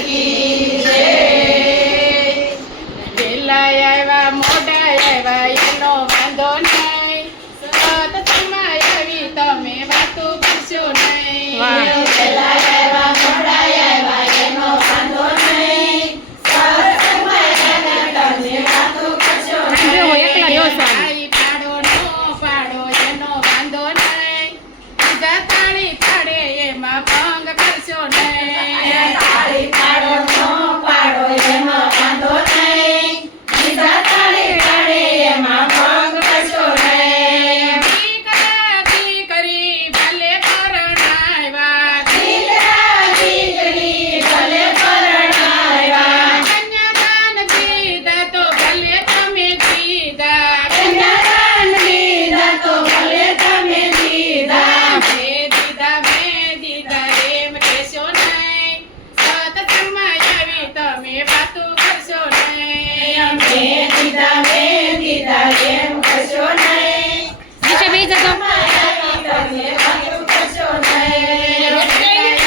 કી જય. વેલા આવ્યા મોડા આવ્યા એનો વાંધો નહીં, સત્સંગમાં આવી તમે વાતો કરશો નહીં. વેલા આવ્યા મોડા આવ્યા એનો વાંધો નહીં, સત્સંગમાં આવીને તમે વાતો કરશો નહીં. તાળી પાડો નો પાડો એનો વાંધો નહીં, બીજા તાળી પાડે એમાં ભંગ કરશો નહીં. તાળી પાડો નો પાડો એનો વાંધો નહીં, બીજા તાળી પાડે એમાં ભંગ કરશો નહીં. દીકરા દીકરી ભલે પરણાવ્યા, દીકરા દીકરી ભલે પરણાવ્યા, કન્યાદાન દીધા તો ભલે તમે દીધા. કન્યાદાન દીધા તો ભલે તમે દીધા. મેં દીધા એમ કહેશો નહીં, સત્સંગમાં આવી તમે વાતો કરશો નહીં. મેં દીધા એમ કરશો નહીં, સત્સંગમાં આવી તમે વાતો કરશો નહીં.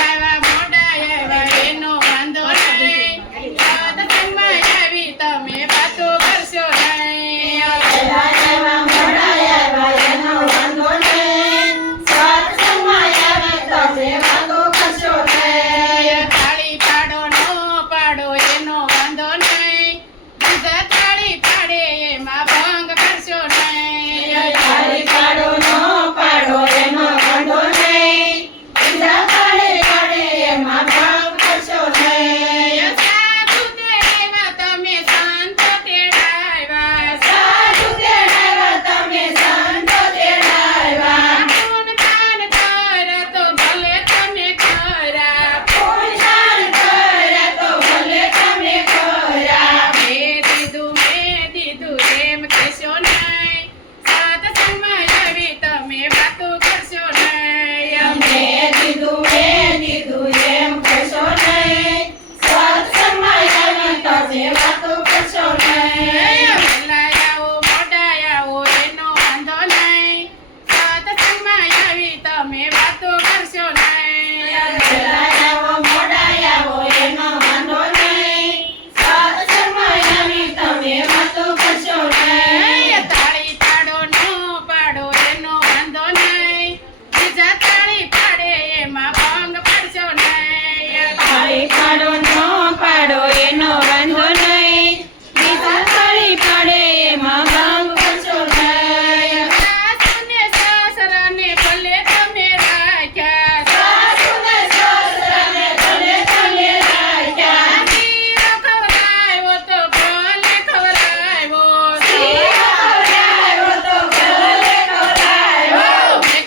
આવ્યા મોડા આવ્યા એનો વાંધો નહીં, સત્સંગમાં આવી તમે વાતો કરશો નહીં. વેલા આવ્યા મોડા આવ્યા એનો વાંધો નહીં, સત્સંગમાં આવી તમે વાતો કરશો નહીં. તાળી પાડો નો પાડો એનો વાંધો નહીં, બીજા તાળી પાડે એમાં ભંગ કરશો નહીં. તાળી પાડો નો પાડો એનો વાંધો નહીં, બીજા તાળી પાડે એમાં ભંગ કરશો નહીં. સાધુ તેડાવ્યા તમે સંતો તેડાવ્યા, સાધુ તેડાવ્યા તમે સંતો તેડાવ્યા, પૂન દાન કરે તો ભલે તમે ખરા. પુણ્યદાન કર્યા તો ભલે તમે કર્યા. મેં દીધું એમ કહેશો નહીં, સત્સંગમાં આવી તમે વાતો કરશો નહીં. મેં દીધું એમ કરશો નહીં, સત્સંગમાં આવી તમે વાતો કરશો નહીં. વેલા આવો મોડા આવો એનો વાંધો નહીં, સત્સંગમાં આવી તમે વાતો કરશો નહીં. વેલા આવો મોડા આવો એનો વાંધો નહીં, સત્સંગમાં આવી તમે વાતો કરશો નહીં. તાળી પાડો નો પાડો એનો વાંધો નહીં, બીજા તાળી પાડે એમાં ભંગ કરશો નહીં. તાળી પાડો નો પાડો એનો વાંધો નહીં, બીજા તાળી પાડે એમાં ભંગ કરશો નહીં. સાસુને સસરાને ભલે તમે રાખ્યા, સાસુને સસરાને ભલે તમે રાખ્યા, શીરો ખવડાવ્યો તો ભલે ખવડાવ્યો. શીરો ખવડાવ્યો તો ભલે ખવડાવ્યો. મેં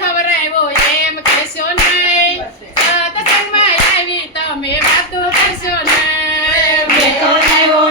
ખવડાવ્યો એમ કહેશો નહીં, સત્સંગમાં આવી તમે વાતો કરશો નહીં. મેં ખવડાવ્યો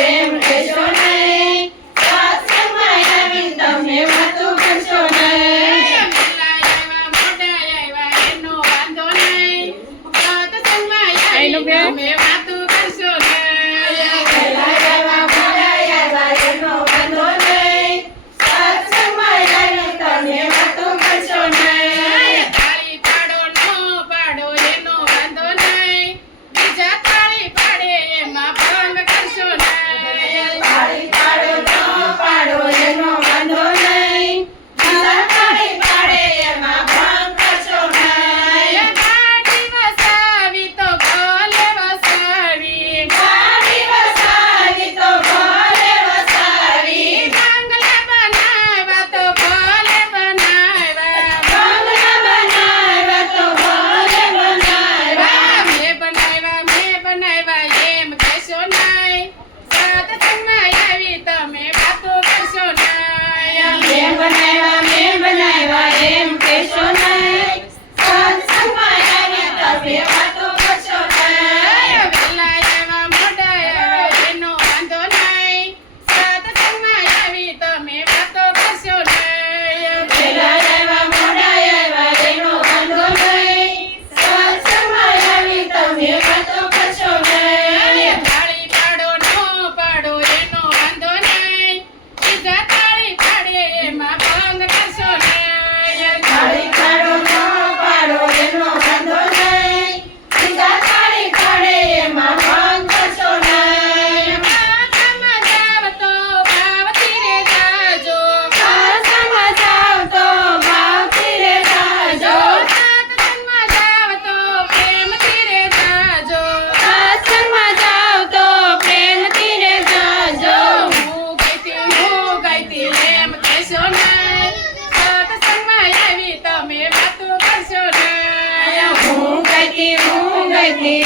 એમ કહેશો નહીં, સત્સંગમાં આવી તમે વાતો કરશો નહીં. વેલા આવ્યા મોડા આવ્યા એનો વાંધો નહીં, સત્સંગમાં આવી તમે વાતો કરશો નહીં. વેલા આવ્યા મોડા આવ્યા એનો વાંધો નહીં, સત્સંગમાં આવી તમે વાતો કરશો નહીં. તાળી પાડો નો પાડો એનો વાંધો નહીં, બીજા તાળી પાડે એમાં ભંગ કરશો નહીં. તાળી પાડો નો પાડો એનો વાંધો નહીં, બીજા તાળી પાડે એમાં ભંગ કરશો નહીં. ગાડી વસાવી તો ભલે ચૈતી